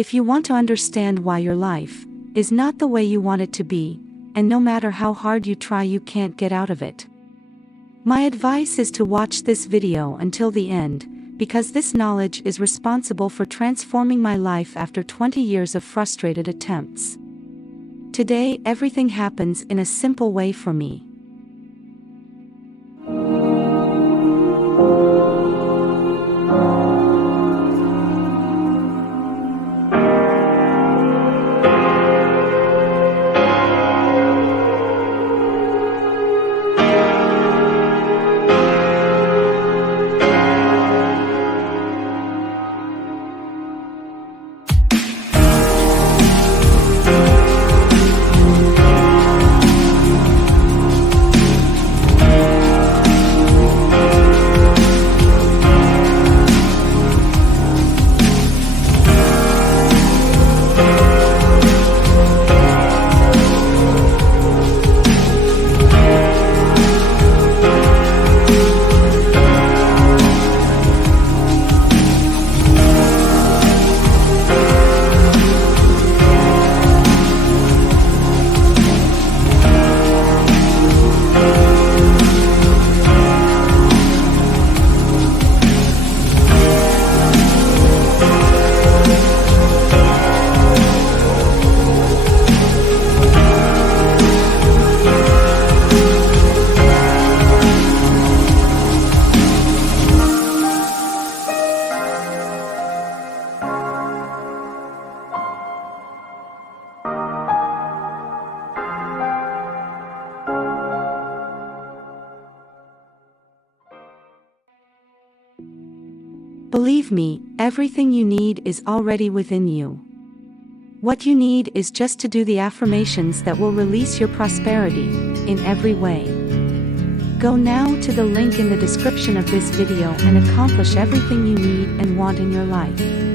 If you want to understand why your life is not the way you want it to be, and no matter how hard you try you can't get out of it, my advice is to watch this video until the end, because this knowledge is responsible for transforming my life after 20 years of frustrated attempts. Today everything happens in a simple way for me. Believe me, everything you need is already within you. What you need is just to do the affirmations that will release your prosperity in every way. Go now to the link in the description of this video and accomplish everything you need and want in your life.